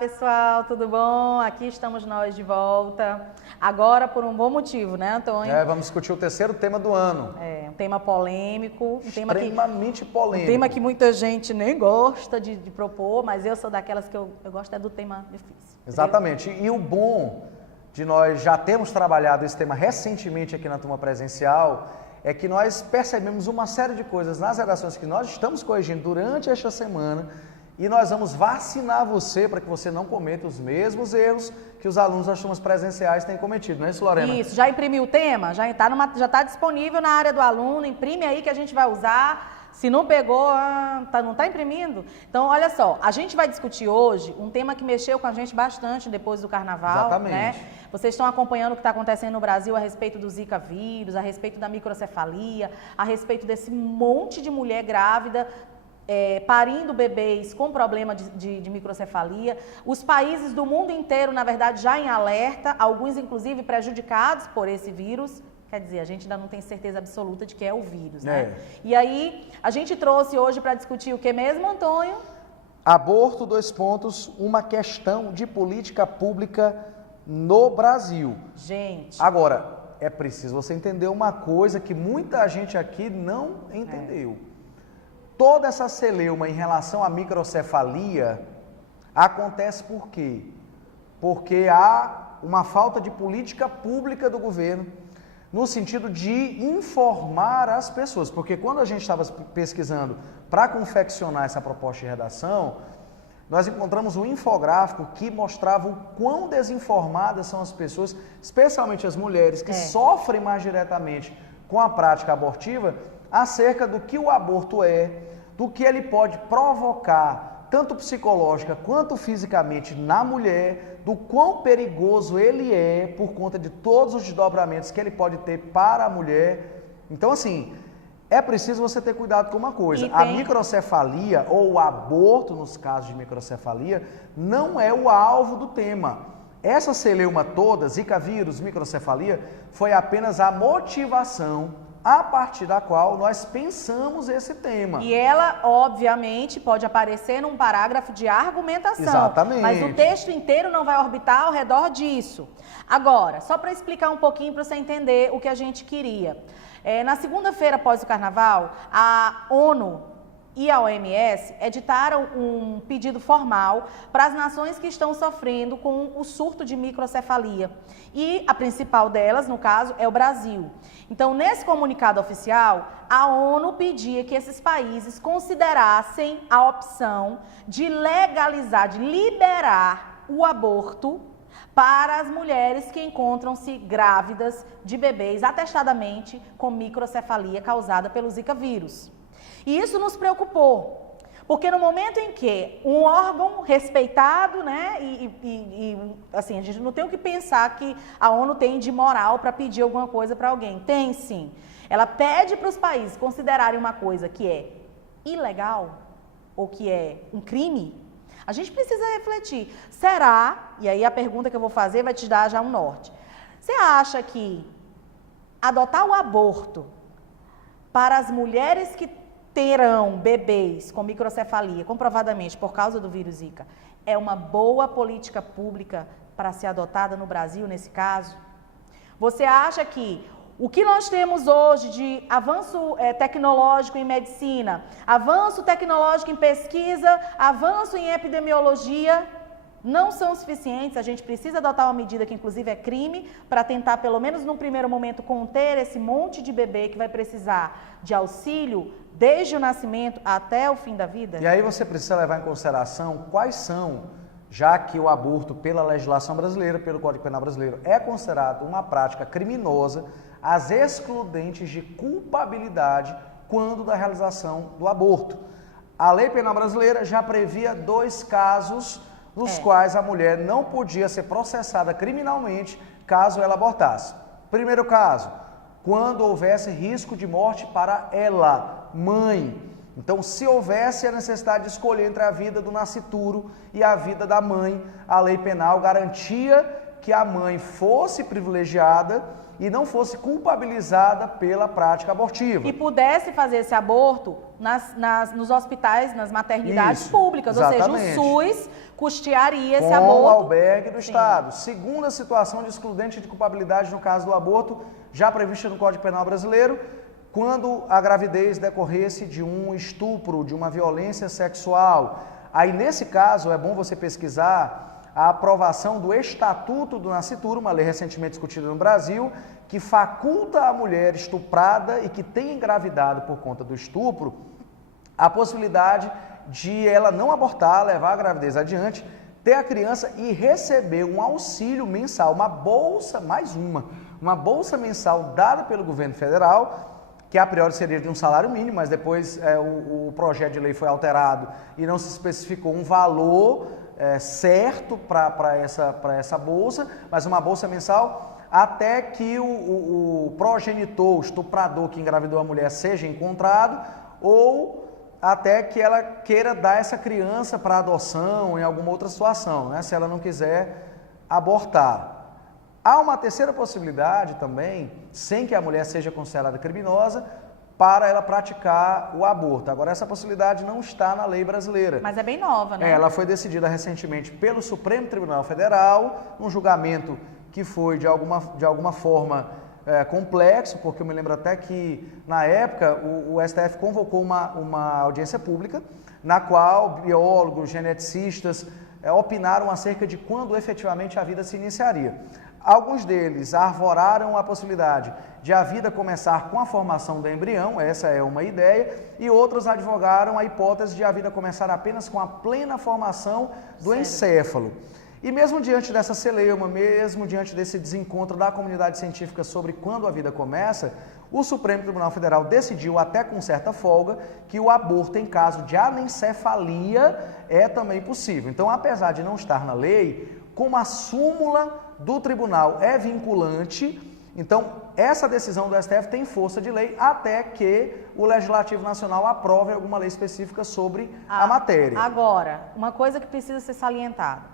pessoal, tudo bom? Aqui estamos nós de volta. Agora por um bom motivo, né, Antônio? Vamos discutir o terceiro tema do ano. Um tema polêmico. Extremamente polêmico. Um tema que muita gente nem gosta de propor, mas eu sou daquelas que eu gosto do tema difícil. Exatamente. E o bom de nós já termos trabalhado esse tema recentemente aqui na turma presencial é que nós percebemos uma série de coisas nas redações que nós estamos corrigindo durante esta semana e nós vamos vacinar você para que você não cometa os mesmos erros que os alunos das turmas presenciais têm cometido, não é isso, Lorena? Isso, já imprimiu o tema? Já está disponível na área do aluno, imprime aí que a gente vai usar. Se não pegou, não está imprimindo? Então, olha só, a gente vai discutir hoje um tema que mexeu com a gente bastante depois do carnaval. Exatamente. Né? Vocês estão acompanhando o que está acontecendo no Brasil a respeito do Zika vírus, a respeito da microcefalia, a respeito desse monte de mulher grávida parindo bebês com problema de microcefalia. Os países do mundo inteiro, na verdade, já em alerta, alguns inclusive prejudicados por esse vírus. Quer dizer, a gente ainda não tem certeza absoluta de que é o vírus, né? E aí, a gente trouxe hoje para discutir o que mesmo, Antônio? Aborto, uma questão de política pública no Brasil. Gente... Agora, é preciso você entender uma coisa que muita gente aqui não entendeu. Toda essa celeuma em relação à microcefalia acontece por quê? Porque há uma falta de política pública do governo no sentido de informar as pessoas, porque quando a gente estava pesquisando para confeccionar essa proposta de redação, nós encontramos um infográfico que mostrava o quão desinformadas são as pessoas, especialmente as mulheres que sofrem mais diretamente com a prática abortiva, acerca do que o aborto é, do que ele pode provocar, tanto psicológica quanto fisicamente na mulher, do quão perigoso ele é por conta de todos os desdobramentos que ele pode ter para a mulher. Então, assim, é preciso você ter cuidado com uma coisa. A microcefalia, ou o aborto nos casos de microcefalia, não é o alvo do tema. Essa celeuma toda, Zika vírus, microcefalia, foi apenas a motivação a partir da qual nós pensamos esse tema. E ela, obviamente, pode aparecer num parágrafo de argumentação. Exatamente. Mas o texto inteiro não vai orbitar ao redor disso. Agora, só para explicar um pouquinho, para você entender o que a gente queria. Na segunda-feira após o carnaval, a ONU e a OMS editaram um pedido formal para as nações que estão sofrendo com o surto de microcefalia. E a principal delas, no caso, é o Brasil. Então, nesse comunicado oficial, a ONU pedia que esses países considerassem a opção de legalizar, de liberar o aborto para as mulheres que encontram-se grávidas de bebês atestadamente com microcefalia causada pelo Zika vírus. E isso nos preocupou, porque no momento em que um órgão respeitado, né, assim, a gente não tem o que pensar que a ONU tem de moral para pedir alguma coisa para alguém. Tem sim. Ela pede para os países considerarem uma coisa que é ilegal ou que é um crime. A gente precisa refletir. Será, e aí a pergunta que eu vou fazer vai te dar já um norte. Você acha que adotar o aborto para as mulheres que terão bebês com microcefalia, comprovadamente por causa do vírus Zika, é uma boa política pública para ser adotada no Brasil, nesse caso? Você acha que o que nós temos hoje de avanço tecnológico em medicina, avanço tecnológico em pesquisa, avanço em epidemiologia, não são suficientes? A gente precisa adotar uma medida que inclusive é crime para tentar, pelo menos num primeiro momento, conter esse monte de bebê que vai precisar de auxílio desde o nascimento até o fim da vida? E aí você precisa levar em consideração quais são, já que o aborto pela legislação brasileira, pelo Código Penal brasileiro, é considerado uma prática criminosa, as excludentes de culpabilidade quando da realização do aborto. A lei penal brasileira já previa 2 casos nos quais a mulher não podia ser processada criminalmente caso ela abortasse. Primeiro caso, quando houvesse risco de morte para ela, mãe. Então, se houvesse a necessidade de escolher entre a vida do nascituro e a vida da mãe, a lei penal garantia que a mãe fosse privilegiada e não fosse culpabilizada pela prática abortiva. E pudesse fazer esse aborto nos hospitais, nas maternidades públicas, exatamente. Ou seja, o SUS custearia esse com aborto. o albergue do Estado. Segunda situação de excludente de culpabilidade no caso do aborto, já prevista no Código Penal brasileiro, quando a gravidez decorresse de um estupro, de uma violência sexual. Aí, nesse caso, é bom você pesquisar a aprovação do Estatuto do Nascituro, uma lei recentemente discutida no Brasil, que faculta a mulher estuprada e que tem engravidado por conta do estupro a possibilidade de ela não abortar, levar a gravidez adiante, ter a criança e receber um auxílio mensal, uma bolsa, uma bolsa mensal dada pelo governo federal, que a priori seria de um salário mínimo, mas depois o projeto de lei foi alterado e não se especificou um valor certo para essa bolsa, mas uma bolsa mensal até que o progenitor, o estuprador que engravidou a mulher seja encontrado ou até que ela queira dar essa criança para adoção em alguma outra situação, né, se ela não quiser abortar. Há uma terceira possibilidade também, sem que a mulher seja considerada criminosa, para ela praticar o aborto. Agora, essa possibilidade não está na lei brasileira. Mas é bem nova, né? Ela foi decidida recentemente pelo Supremo Tribunal Federal, um julgamento que foi, de alguma forma, complexo, porque eu me lembro até que, na época, o STF convocou uma audiência pública, na qual biólogos, geneticistas, opinaram acerca de quando efetivamente a vida se iniciaria. Alguns deles arvoraram a possibilidade de a vida começar com a formação do embrião, essa é uma ideia, e outros advogaram a hipótese de a vida começar apenas com a plena formação do encéfalo. E mesmo diante dessa celeuma, mesmo diante desse desencontro da comunidade científica sobre quando a vida começa, o Supremo Tribunal Federal decidiu, até com certa folga, que o aborto em caso de anencefalia é também possível. Então, apesar de não estar na lei, como a súmula do tribunal é vinculante, então essa decisão do STF tem força de lei até que o Legislativo Nacional aprove alguma lei específica sobre a matéria. Agora, uma coisa que precisa ser salientada.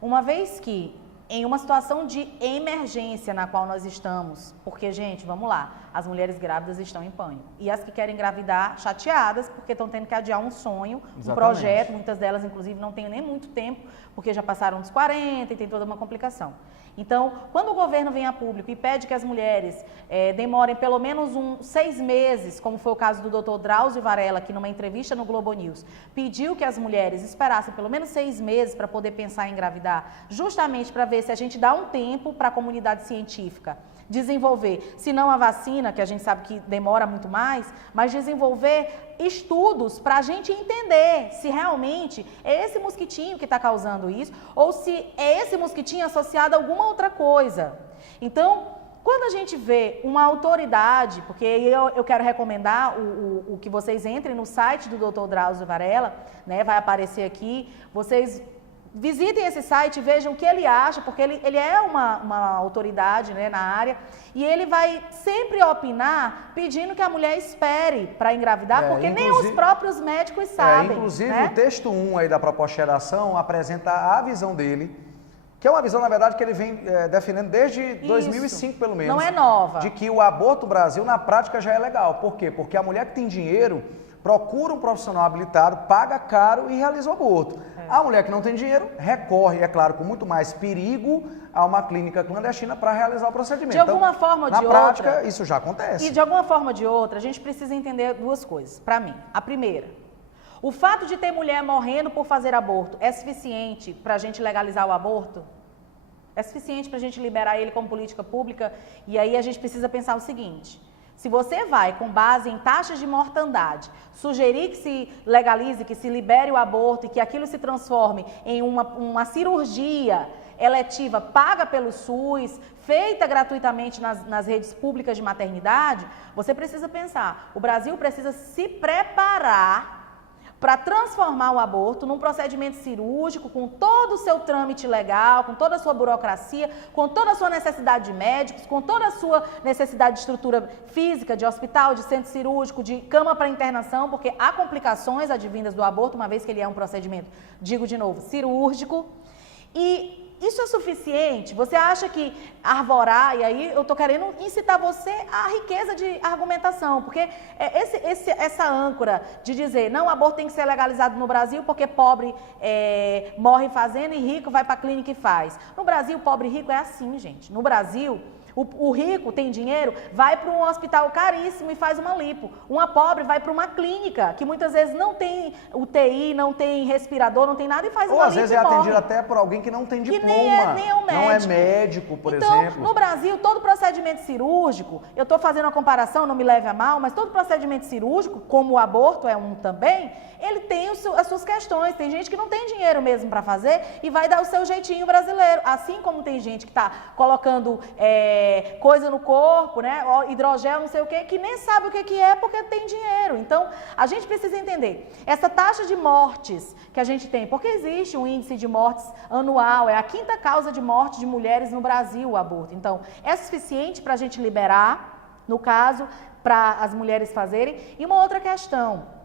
Uma vez que, em uma situação de emergência na qual nós estamos, porque, gente, vamos lá, as mulheres grávidas estão em pânico. E as que querem engravidar, chateadas, porque estão tendo que adiar um sonho, um projeto, muitas delas, inclusive, não têm nem muito tempo, porque já passaram dos 40 e tem toda uma complicação. Então, quando o governo vem a público e pede que as mulheres demorem pelo menos 6 meses, como foi o caso do Dr. Drauzio Varela, que numa entrevista no Globo News, pediu que as mulheres esperassem pelo menos 6 meses para poder pensar em engravidar, justamente para ver se a gente dá um tempo para a comunidade científica desenvolver, se não a vacina, que a gente sabe que demora muito mais, mas desenvolver estudos para a gente entender se realmente é esse mosquitinho que está causando isso ou se é esse mosquitinho associado a alguma outra coisa. Então, quando a gente vê uma autoridade, porque eu quero recomendar o que vocês entrem no site do Dr. Drauzio Varela, né, vai aparecer aqui, vocês visitem esse site, vejam o que ele acha, porque ele é uma autoridade, né, na área, e ele vai sempre opinar pedindo que a mulher espere para engravidar, porque nem os próprios médicos sabem. Inclusive, né? O texto 1 aí da proposta de geração apresenta a visão dele, que é uma visão, na verdade, que ele vem defendendo desde 2005, pelo menos. Não é nova. De que o aborto no Brasil, na prática, já é legal. Por quê? Porque a mulher que tem dinheiro procura um profissional habilitado, paga caro e realiza o aborto. A mulher que não tem dinheiro recorre, é claro, com muito mais perigo a uma clínica clandestina para realizar o procedimento. De alguma forma ou de outra... Na prática, isso já acontece. E de alguma forma ou de outra, a gente precisa entender duas coisas, para mim. A primeira, o fato de ter mulher morrendo por fazer aborto é suficiente para a gente legalizar o aborto? É suficiente para a gente liberar ele como política pública? E aí a gente precisa pensar o seguinte: se você vai, com base em taxas de mortandade, sugerir que se legalize, que se libere o aborto e que aquilo se transforme em uma cirurgia eletiva paga pelo SUS, feita gratuitamente nas redes públicas de maternidade, você precisa pensar, o Brasil precisa se preparar para transformar o aborto num procedimento cirúrgico, com todo o seu trâmite legal, com toda a sua burocracia, com toda a sua necessidade de médicos, com toda a sua necessidade de estrutura física, de hospital, de centro cirúrgico, de cama para internação, porque há complicações advindas do aborto, uma vez que ele é um procedimento, digo de novo, cirúrgico. E isso é suficiente? Você acha que arvorar, e aí eu estou querendo incitar você à riqueza de argumentação, porque essa âncora de dizer, não, o aborto tem que ser legalizado no Brasil porque pobre morre fazendo e rico vai para a clínica e faz. No Brasil, pobre e rico é assim, gente. No Brasil, o rico tem dinheiro, vai para um hospital caríssimo e faz uma lipo. Uma pobre vai para uma clínica, que muitas vezes não tem UTI, não tem respirador, não tem nada e faz uma lipo. Ou às vezes é atendido até por alguém que não tem diploma. Que nem é um médico. Não é médico, por então, exemplo. No Brasil, todo procedimento cirúrgico, eu estou fazendo uma comparação, não me leve a mal, mas todo procedimento cirúrgico, como o aborto é um também, ele tem as suas questões. Tem gente que não tem dinheiro mesmo para fazer e vai dar o seu jeitinho brasileiro. Assim como tem gente que está colocando coisa no corpo, né? Hidrogel, não sei o quê, que nem sabe o que é porque tem dinheiro. Então, a gente precisa entender. Essa taxa de mortes que a gente tem, porque existe um índice de mortes anual, é a 5ª causa de morte de mulheres no Brasil, o aborto. Então, é suficiente para a gente liberar, no caso, para as mulheres fazerem. E uma outra questão.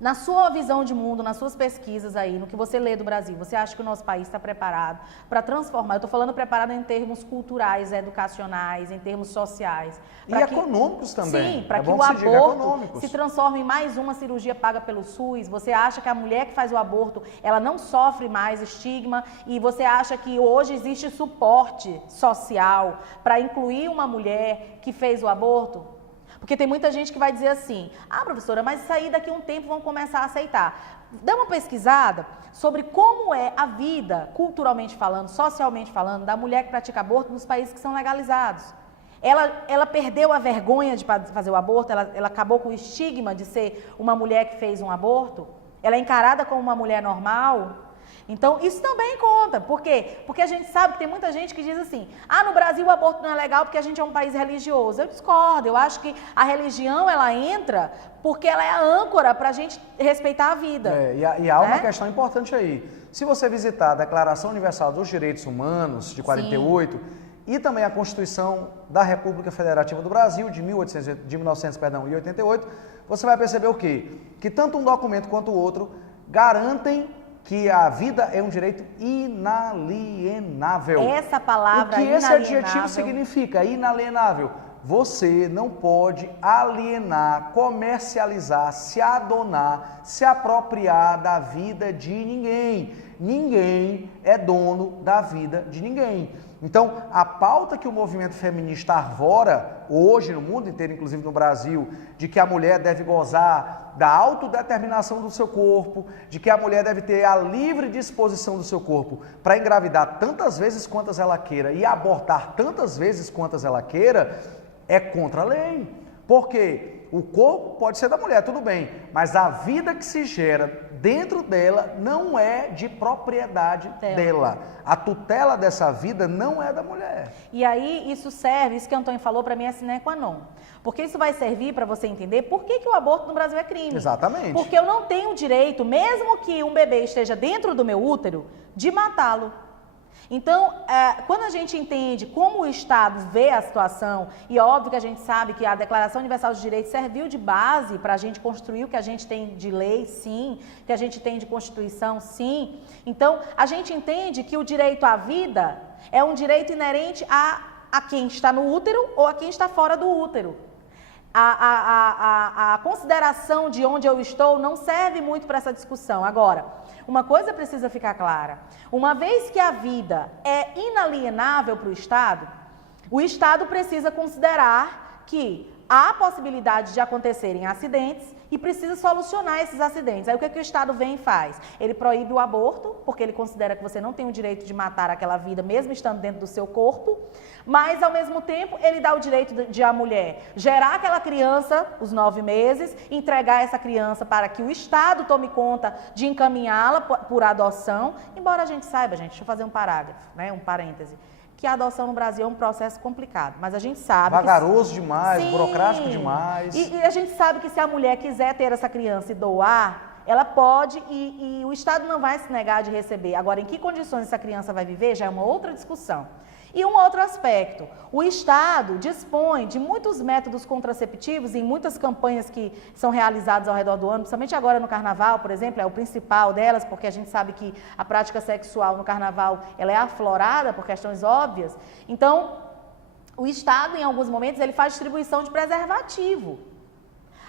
Na sua visão de mundo, nas suas pesquisas aí, no que você lê do Brasil, você acha que o nosso país está preparado para transformar? Eu estou falando preparado em termos culturais, educacionais, em termos sociais. E econômicos também. Sim, para que o aborto se transforme em mais uma cirurgia paga pelo SUS. Você acha que a mulher que faz o aborto, ela não sofre mais estigma? E você acha que hoje existe suporte social para incluir uma mulher que fez o aborto? Porque tem muita gente que vai dizer assim, professora, mas isso aí daqui a um tempo vão começar a aceitar. Dá uma pesquisada sobre como é a vida, culturalmente falando, socialmente falando, da mulher que pratica aborto nos países que são legalizados. Ela perdeu a vergonha de fazer o aborto, ela acabou com o estigma de ser uma mulher que fez um aborto, ela é encarada como uma mulher normal. Então, isso também conta. Por quê? Porque a gente sabe que tem muita gente que diz assim, no Brasil o aborto não é legal porque a gente é um país religioso. Eu discordo, eu acho que a religião, ela entra porque ela é a âncora para a gente respeitar a vida. E há uma questão importante aí. Se você visitar a Declaração Universal dos Direitos Humanos, de 48, e também a Constituição da República Federativa do Brasil, de 1988, você vai perceber o quê? Que tanto um documento quanto o outro garantem que a vida é um direito inalienável. Essa palavra, o que esse adjetivo significa? Inalienável. Você não pode alienar, comercializar, se adonar, se apropriar da vida de ninguém. Ninguém é dono da vida de ninguém. Então, a pauta que o movimento feminista arvora hoje no mundo inteiro, inclusive no Brasil, de que a mulher deve gozar da autodeterminação do seu corpo, de que a mulher deve ter a livre disposição do seu corpo para engravidar tantas vezes quantas ela queira e abortar tantas vezes quantas ela queira, é contra a lei. Por quê? O corpo pode ser da mulher, tudo bem, mas a vida que se gera dentro dela não é de propriedade dela. A tutela dessa vida não é da mulher. E aí isso serve, isso que o Antônio falou, para mim é sine qua non. Porque isso vai servir para você entender por que o aborto no Brasil é crime. Exatamente. Porque eu não tenho o direito, mesmo que um bebê esteja dentro do meu útero, de matá-lo. Então, quando a gente entende como o Estado vê a situação, e óbvio que a gente sabe que a Declaração Universal dos Direitos serviu de base para a gente construir o que a gente tem de lei, sim, que a gente tem de Constituição, sim. Então, a gente entende que o direito à vida é um direito inerente a quem está no útero ou a quem está fora do útero. A consideração de onde eu estou não serve muito para essa discussão. Agora, uma coisa precisa ficar clara. Uma vez que a vida é inalienável para o Estado precisa considerar que há possibilidade de acontecerem acidentes e precisa solucionar esses acidentes. Aí o que o Estado vem e faz? Ele proíbe o aborto, porque ele considera que você não tem o direito de matar aquela vida, mesmo estando dentro do seu corpo, mas ao mesmo tempo ele dá o direito de a mulher gerar aquela criança, os 9 meses, entregar essa criança para que o Estado tome conta de encaminhá-la por adoção, embora a gente saiba, gente, deixa eu fazer um parágrafo, né, um parêntese, que a adoção no Brasil é um processo complicado, mas a gente sabe... Vagaroso demais, burocrático demais. E a gente sabe que se a mulher quiser ter essa criança e doar, ela pode e o Estado não vai se negar de receber. Agora, em que condições essa criança vai viver já é uma outra discussão. E um outro aspecto, o Estado dispõe de muitos métodos contraceptivos em muitas campanhas que são realizadas ao redor do ano, principalmente agora no Carnaval, por exemplo, é o principal delas, porque a gente sabe que a prática sexual no Carnaval ela é aflorada por questões óbvias. Então, o Estado, em alguns momentos, ele faz distribuição de preservativo.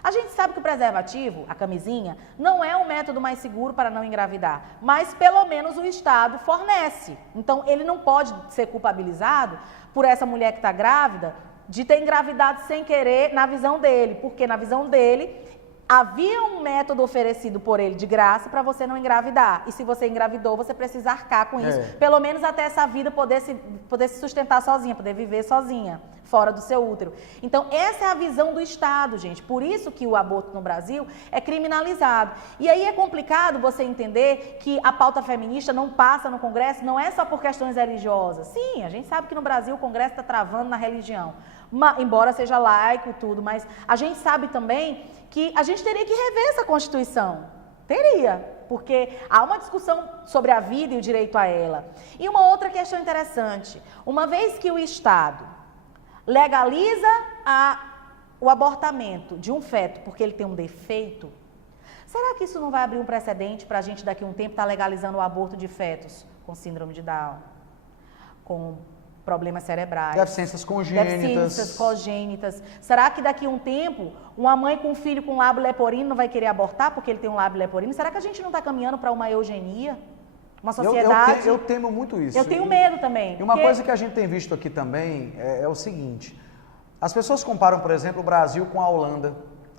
A gente sabe que o preservativo, a camisinha, não é o método mais seguro para não engravidar, mas pelo menos o Estado fornece. Então, ele não pode ser culpabilizado por essa mulher que está grávida de ter engravidado sem querer na visão dele, porque na visão dele havia um método oferecido por ele de graça para você não engravidar. E se você engravidou, você precisa arcar com isso, pelo menos até essa vida poder se sustentar sozinha, poder viver sozinha, fora do seu útero. Então, essa é a visão do Estado, gente. Por isso que o aborto no Brasil é criminalizado. E aí é complicado você entender que a pauta feminista não passa no Congresso, não é só por questões religiosas. Sim, a gente sabe que no Brasil o Congresso está travando na religião, embora seja laico e tudo, mas a gente sabe também que a gente teria que rever essa Constituição. Teria, porque há uma discussão sobre a vida e o direito a ela. E uma outra questão interessante, uma vez que o Estado legaliza o abortamento de um feto porque ele tem um defeito, será que isso não vai abrir um precedente para a gente daqui a um tempo estar legalizando o aborto de fetos com síndrome de Down, com problemas cerebrais, deficiências congênitas. Será que daqui a um tempo, uma mãe com um filho com lábio leporino não vai querer abortar porque ele tem um lábio leporino? Será que a gente não está caminhando para uma eugenia? Uma sociedade... Eu temo muito isso. Eu tenho medo também. E uma coisa que a gente tem visto aqui também é o seguinte, as pessoas comparam, por exemplo, o Brasil com a Holanda,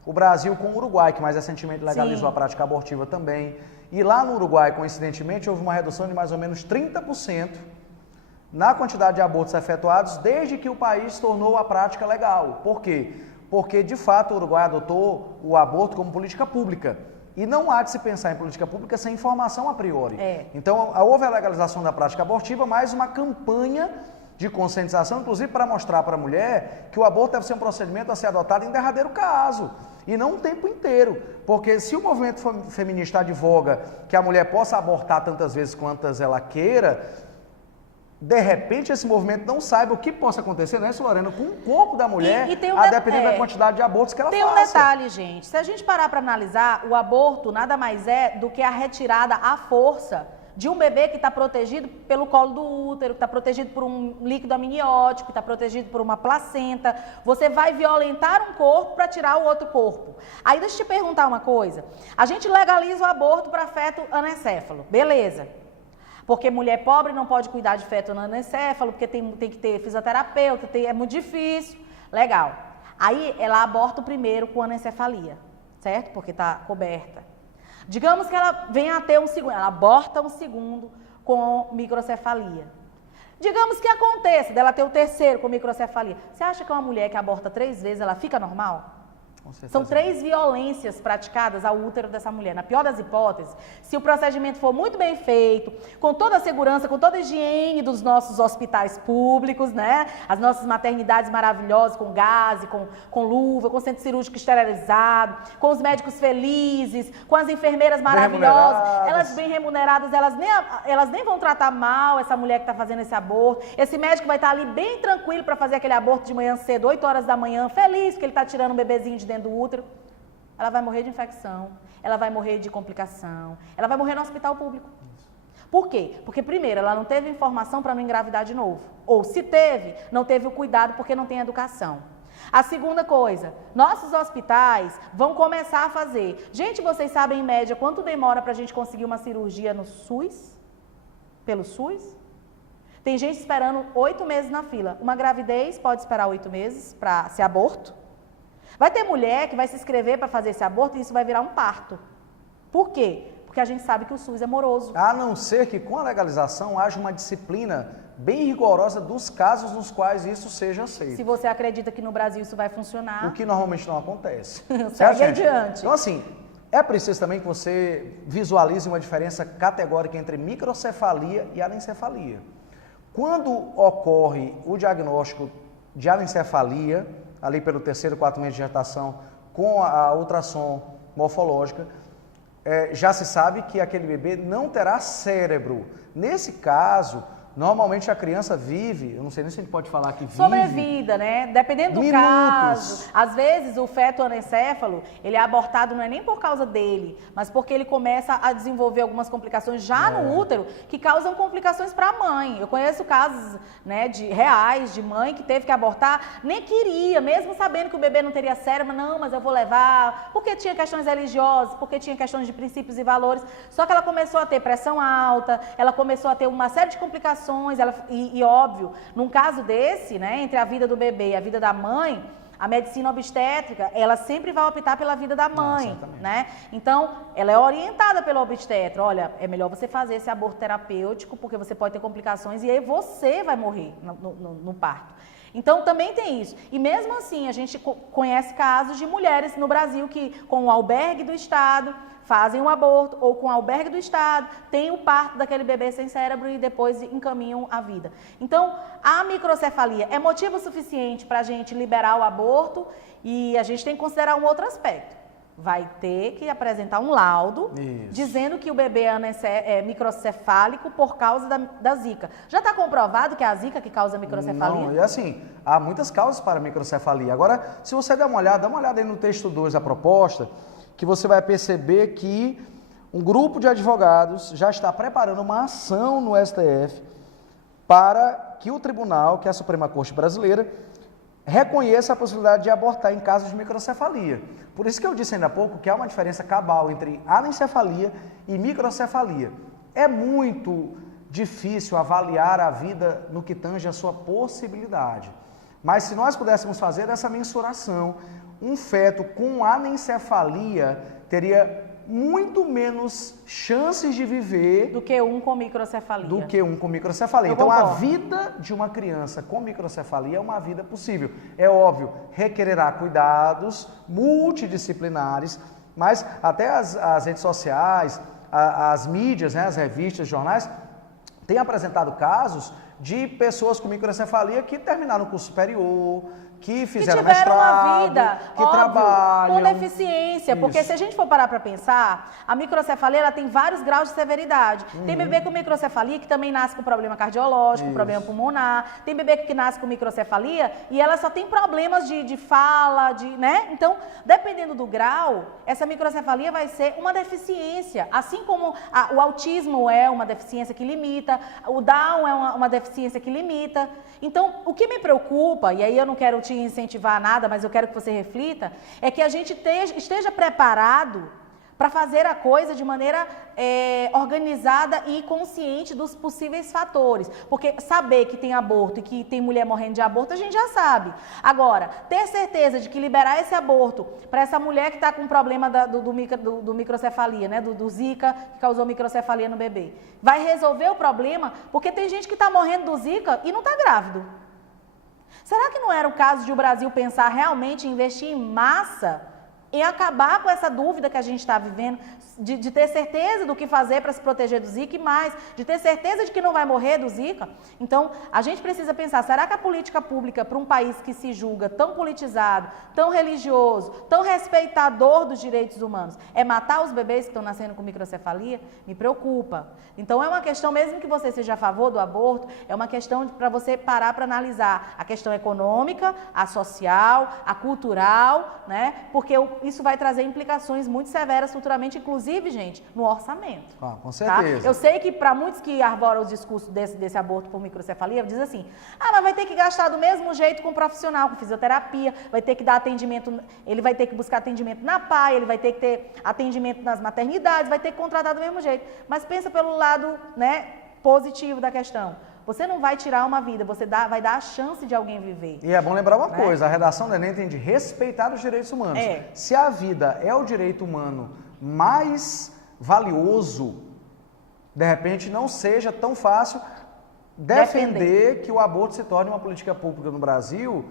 o Brasil com o Uruguai, que mais recentemente legalizou a prática abortiva também. E lá no Uruguai, coincidentemente, houve uma redução de mais ou menos 30% na quantidade de abortos efetuados desde que o país tornou a prática legal. Por quê? Porque, de fato, o Uruguai adotou o aborto como política pública. E não há de se pensar em política pública sem informação a priori. Então, houve a legalização da prática abortiva, mais uma campanha de conscientização, inclusive para mostrar para a mulher que o aborto deve ser um procedimento a ser adotado em derradeiro caso, e não o tempo inteiro. Porque se o movimento feminista advoga que a mulher possa abortar tantas vezes quantas ela queira, de repente esse movimento não saiba o que possa acontecer, não é isso, Lorena, com o corpo da mulher, a depender da quantidade de abortos que ela faça. Tem um detalhe, gente, se a gente parar para analisar, o aborto nada mais é do que a retirada à força de um bebê que está protegido pelo colo do útero, que está protegido por um líquido amniótico, que está protegido por uma placenta. Você vai violentar um corpo para tirar o outro corpo. Aí deixa eu te perguntar uma coisa, a gente legaliza o aborto para feto anencéfalo, beleza? Porque mulher pobre não pode cuidar de feto anencéfalo, porque tem que ter fisioterapeuta, é muito difícil. Legal. Aí ela aborta o primeiro com anencefalia, certo? Porque está coberta. Digamos que ela venha a ter um segundo, ela aborta um segundo com microcefalia. Digamos que aconteça dela ter o terceiro com microcefalia. Você acha que uma mulher que aborta 3 vezes, ela fica normal? São 3 violências praticadas ao útero dessa mulher. Na pior das hipóteses, se o procedimento for muito bem feito, com toda a segurança, com toda a higiene dos nossos hospitais públicos, né? As nossas maternidades maravilhosas, com gás, com luva, com centro cirúrgico esterilizado, com os médicos felizes, com as enfermeiras maravilhosas, elas bem remuneradas, elas nem vão tratar mal essa mulher que está fazendo esse aborto. Esse médico vai estar ali bem tranquilo para fazer aquele aborto de manhã cedo, 8 horas da manhã, feliz porque ele está tirando um bebezinho de dentro do útero. Ela vai morrer de infecção, ela vai morrer de complicação, ela vai morrer no hospital público. Por quê? Porque primeiro, ela não teve informação para não engravidar de novo. Ou se teve, não teve o cuidado porque não tem educação. A segunda coisa, nossos hospitais vão começar a fazer. Gente, vocês sabem em média quanto demora para a gente conseguir uma cirurgia no SUS? Pelo SUS? Tem gente esperando 8 meses na fila. Uma gravidez pode esperar 8 meses para ser aborto. Vai ter mulher que vai se inscrever para fazer esse aborto e isso vai virar um parto. Por quê? Porque a gente sabe que o SUS é moroso. A não ser que com a legalização haja uma disciplina bem rigorosa dos casos nos quais isso seja aceito. Se você acredita que no Brasil isso vai funcionar... O que normalmente não acontece. Segue adiante. Então assim, é preciso também que você visualize uma diferença categórica entre microcefalia e anencefalia. Quando ocorre o diagnóstico de anencefalia, ali pelo 3º, 4º mês de gestação, com a ultrassom morfológica, já se sabe que aquele bebê não terá cérebro. Nesse caso, Normalmente a criança vive, eu não sei nem se a gente pode falar que vive... Sobrevida, né? Dependendo do minutos. caso. Às vezes o feto anencéfalo, ele é abortado não é nem por causa dele, mas porque ele começa a desenvolver algumas complicações já no útero que causam complicações para a mãe. Eu conheço casos, né, reais de mãe que teve que abortar, nem queria, mesmo sabendo que o bebê não teria cérebro, não, mas eu vou levar, porque tinha questões religiosas, porque tinha questões de princípios e valores. Só que ela começou a ter pressão alta, ela começou a ter uma série de complicações. E óbvio, num caso desse, né, entre a vida do bebê e a vida da mãe, a medicina obstétrica, ela sempre vai optar pela vida da mãe, né? Então, ela é orientada pelo obstetra. Olha, é melhor você fazer esse aborto terapêutico, porque você pode ter complicações e aí você vai morrer no parto. Então, também tem isso. E mesmo assim, a gente conhece casos de mulheres no Brasil que, com o albergue do Estado, fazem um aborto, ou com o albergue do Estado, tem o parto daquele bebê sem cérebro e depois encaminham a vida. Então, a microcefalia é motivo suficiente para a gente liberar o aborto e a gente tem que considerar um outro aspecto. Vai ter que apresentar um laudo dizendo que o bebê é microcefálico por causa da zika. Já está comprovado que é a zika que causa microcefalia? Não, e assim, há muitas causas para a microcefalia. Agora, se você der uma olhada aí no texto 2 da proposta, que você vai perceber que um grupo de advogados já está preparando uma ação no STF para que o tribunal, que é a Suprema Corte Brasileira, reconheça a possibilidade de abortar em casos de microcefalia. Por isso que eu disse ainda há pouco que há uma diferença cabal entre anencefalia e microcefalia. É muito difícil avaliar a vida no que tange a sua possibilidade. Mas se nós pudéssemos fazer essa mensuração, um feto com anencefalia teria muito menos chances de viver do que um com microcefalia. Então, a vida de uma criança com microcefalia é uma vida possível. É óbvio, requererá cuidados multidisciplinares, mas até as redes sociais, as mídias, né, as revistas, jornais, têm apresentado casos de pessoas com microcefalia que terminaram o curso superior, que fizeram mestrado, uma vida, que óbvio, trabalham com deficiência, Isso. porque se a gente for parar para pensar, a microcefalia ela tem vários graus de severidade. Tem bebê com microcefalia que também nasce com problema cardiológico, problema pulmonar, tem bebê que nasce com microcefalia e ela só tem problemas de fala, né? Então, dependendo do grau, essa microcefalia vai ser uma deficiência, assim como o autismo é uma deficiência que limita, o Down é uma deficiência que limita. Então, o que me preocupa, e aí eu não quero te incentivar a nada, mas eu quero que você reflita, é que a gente esteja preparado para fazer a coisa de maneira organizada e consciente dos possíveis fatores. Porque saber que tem aborto e que tem mulher morrendo de aborto, a gente já sabe. Agora, ter certeza de que liberar esse aborto para essa mulher que está com problema do microcefalia, né, do Zika, que causou microcefalia no bebê, vai resolver o problema, porque tem gente que está morrendo do Zika e não está grávido. Será que não era o caso de o Brasil pensar realmente em investir em massa, em acabar com essa dúvida que a gente está vivendo, de ter certeza do que fazer para se proteger do Zika e mais, de ter certeza de que não vai morrer do Zika? Então, a gente precisa pensar, será que a política pública para um país que se julga tão politizado, tão religioso, tão respeitador dos direitos humanos, é matar os bebês que estão nascendo com microcefalia? Me preocupa. Então, é uma questão, mesmo que você seja a favor do aborto, é uma questão para você parar para analisar a questão econômica, a social, a cultural, né? Porque isso vai trazer implicações muito severas futuramente, inclusive, gente, no orçamento. Com certeza. Tá? Eu sei que para muitos que arvoram os discursos desse aborto por microcefalia, diz assim, mas vai ter que gastar do mesmo jeito com um profissional, com fisioterapia, vai ter que dar atendimento, ele vai ter que buscar atendimento na PAI, ele vai ter que ter atendimento nas maternidades, vai ter que contratar do mesmo jeito. Mas pensa pelo lado, né, positivo da questão. Você não vai tirar uma vida, você vai dar a chance de alguém viver. E é bom lembrar uma coisa, a redação do Enem tem de respeitar os direitos humanos. Se a vida é o direito humano mais valioso, de repente não seja tão fácil defender que o aborto se torne uma política pública no Brasil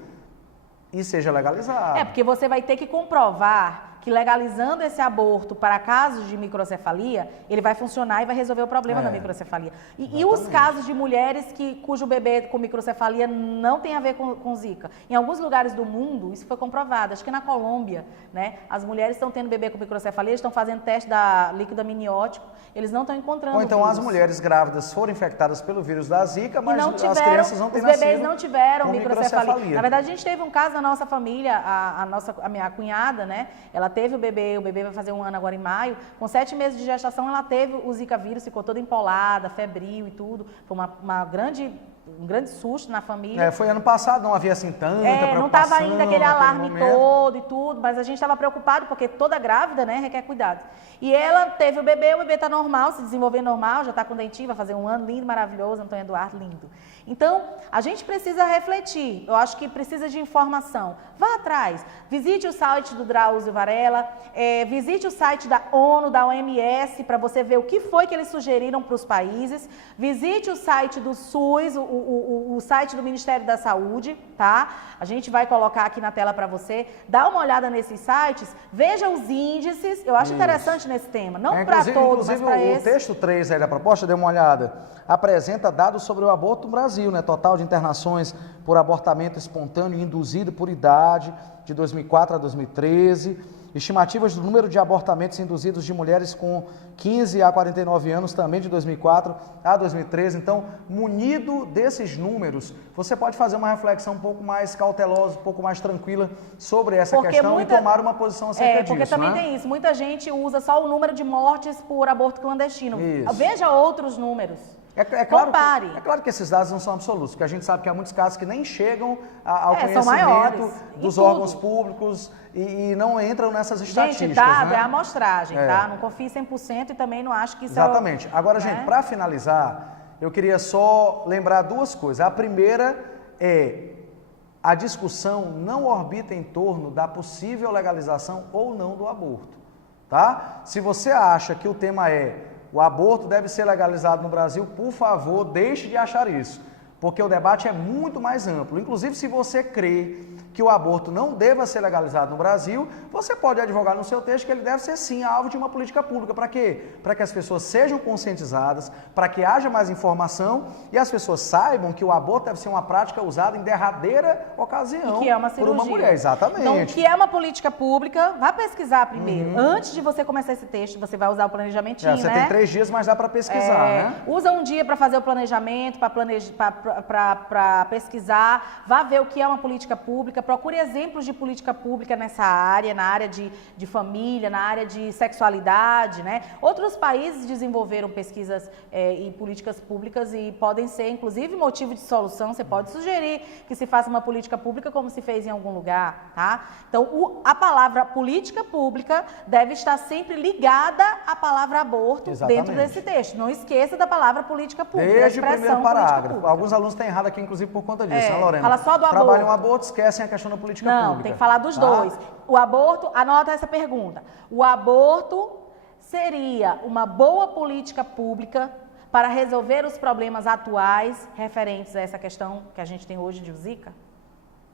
e seja legalizado. Porque você vai ter que comprovar que legalizando esse aborto para casos de microcefalia, ele vai funcionar e vai resolver o problema da microcefalia. E os casos de mulheres cujo bebê com microcefalia não tem a ver com Zika? Em alguns lugares do mundo, isso foi comprovado. Acho que na Colômbia, né, as mulheres estão tendo bebê com microcefalia, estão fazendo teste da líquido amniótico, eles não estão encontrando. Ou então vírus. As mulheres grávidas foram infectadas pelo vírus da Zika, mas as crianças não têm nascido. Os bebês não tiveram com microcefalia. Na verdade, a gente teve um caso na nossa família, a minha cunhada, né? Ela teve o bebê vai fazer 1 ano agora em maio. Com 7 meses de gestação, ela teve o Zika vírus, ficou toda empolada, febril e tudo. Foi um grande susto na família. Foi ano passado, não havia assim tanta preocupação. Não estava ainda aquele alarme todo e tudo, mas a gente estava preocupado porque toda grávida, né, requer cuidado. E ela teve o bebê está normal, se desenvolvendo normal, já está com dentinho, vai fazer 1 ano, lindo, maravilhoso, Antônio Eduardo, lindo. Então, a gente precisa refletir, eu acho que precisa de informação. Vá atrás, visite o site do Drauzio Varela, visite o site da ONU, da OMS, para você ver o que foi que eles sugeriram para os países, visite o site do SUS, o site do Ministério da Saúde, tá? A gente vai colocar aqui na tela para você, dá uma olhada nesses sites, veja os índices, eu acho interessante nesse tema, não para todos, mas para esse. O texto 3 aí da proposta, dê uma olhada, apresenta dados sobre o aborto no Brasil, né? Total de internações por abortamento espontâneo e induzido por idade de 2004 a 2013, estimativas do número de abortamentos induzidos de mulheres com 15 a 49 anos também de 2004 a 2013. Então, munido desses números, você pode fazer uma reflexão um pouco mais cautelosa, um pouco mais tranquila sobre essa questão e tomar uma posição acerca disso. Porque também tem isso, muita gente usa só o número de mortes por aborto clandestino. Isso. Veja outros números. Claro que esses dados não são absolutos, porque a gente sabe que há muitos casos que nem chegam ao conhecimento dos órgãos públicos e não entram nessas estatísticas. Gente, dado é amostragem, tá? Não confie 100% e também não acho que isso Exatamente. Agora, gente, para finalizar, eu queria só lembrar 2 coisas. A primeira é a discussão não orbita em torno da possível legalização ou não do aborto, tá? Se você acha que o tema o aborto deve ser legalizado no Brasil, por favor, deixe de achar isso, porque o debate é muito mais amplo. Inclusive, se você crê que o aborto não deva ser legalizado no Brasil, você pode advogar no seu texto que ele deve ser sim alvo de uma política pública. Para quê? Para que as pessoas sejam conscientizadas, para que haja mais informação e as pessoas saibam que o aborto deve ser uma prática usada em derradeira ocasião que é uma cirurgia. Por uma mulher. Exatamente. Então, o que é uma política pública, vá pesquisar primeiro. Antes de você começar esse texto, você vai usar o planejamentinho, você tem 3 dias, mas dá para pesquisar, né? Usa um dia para fazer o planejamento, para pesquisar, vá ver o que é uma política pública, procure exemplos de política pública nessa área, na área de família, na área de sexualidade, né? Outros países desenvolveram pesquisas e políticas públicas e podem ser, inclusive, motivo de solução. Você pode sugerir que se faça uma política pública como se fez em algum lugar, tá? Então, a palavra política pública deve estar sempre ligada à palavra aborto dentro desse texto. Não esqueça da palavra política pública, desde o primeiro parágrafo. Alguns alunos têm errado aqui, inclusive, por conta disso, né, Lorena? Fala só do aborto. Trabalham o aborto, esquecem a questão da política pública. Não, tem que falar dos dois. O aborto, anota essa pergunta. O aborto seria uma boa política pública para resolver os problemas atuais referentes a essa questão que a gente tem hoje de Zika?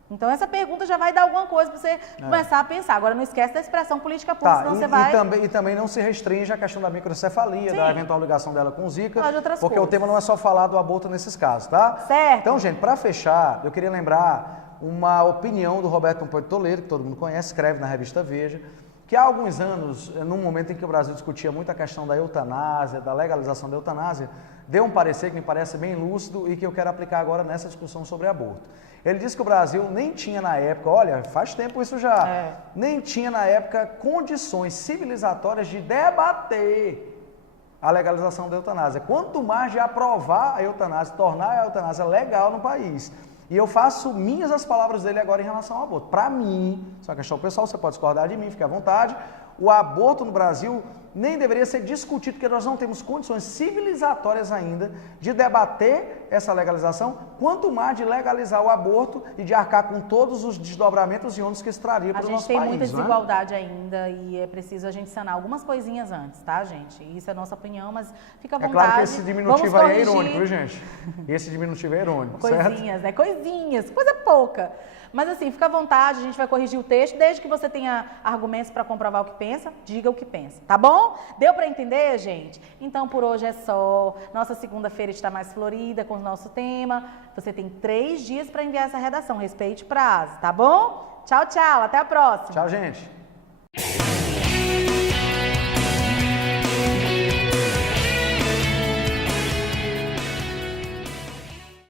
Então, essa pergunta já vai dar alguma coisa para você começar a pensar. Agora, não esquece da expressão política pública, senão você vai... E também não se restringe à questão da microcefalia, da eventual ligação dela com Zika, porque o tema não é só falar do aborto nesses casos, tá? Certo. Então, gente, para fechar, eu queria lembrar uma opinião do Roberto Pompeu de Toledo, que todo mundo conhece, escreve na revista Veja, que há alguns anos, num momento em que o Brasil discutia muito a questão da eutanásia, da legalização da eutanásia, deu um parecer que me parece bem lúcido e que eu quero aplicar agora nessa discussão sobre aborto. Ele disse que o Brasil nem tinha na época, olha, faz tempo isso já, nem tinha na época condições civilizatórias de debater a legalização da eutanásia. Quanto mais de aprovar a eutanásia, tornar a eutanásia legal no país. E eu faço minhas as palavras dele agora em relação ao aborto. Para mim, isso é uma questão pessoal, você pode discordar de mim, fique à vontade, o aborto no Brasil nem deveria ser discutido, porque nós não temos condições civilizatórias ainda de debater essa legalização, quanto mais de legalizar o aborto e de arcar com todos os desdobramentos e ônus que isso traria para o nosso país. A gente tem muita né? desigualdade ainda e é preciso a gente sanar algumas coisinhas antes, tá, gente? Isso é a nossa opinião, mas fica à vontade. É claro que esse diminutivo aí é Vamos irônico, viu, gente? Esse diminutivo é irônico, coisinhas, certo? né? Coisinhas, coisa pouca. Mas assim, fica à vontade, a gente vai corrigir o texto, desde que você tenha argumentos para comprovar o que pensa, diga o que pensa, tá bom? Deu para entender, gente? Então, por hoje é só. Nossa segunda-feira está mais florida com o nosso tema. Você tem 3 dias para enviar essa redação, respeite o prazo, tá bom? Tchau, tchau, até a próxima. Tchau, gente.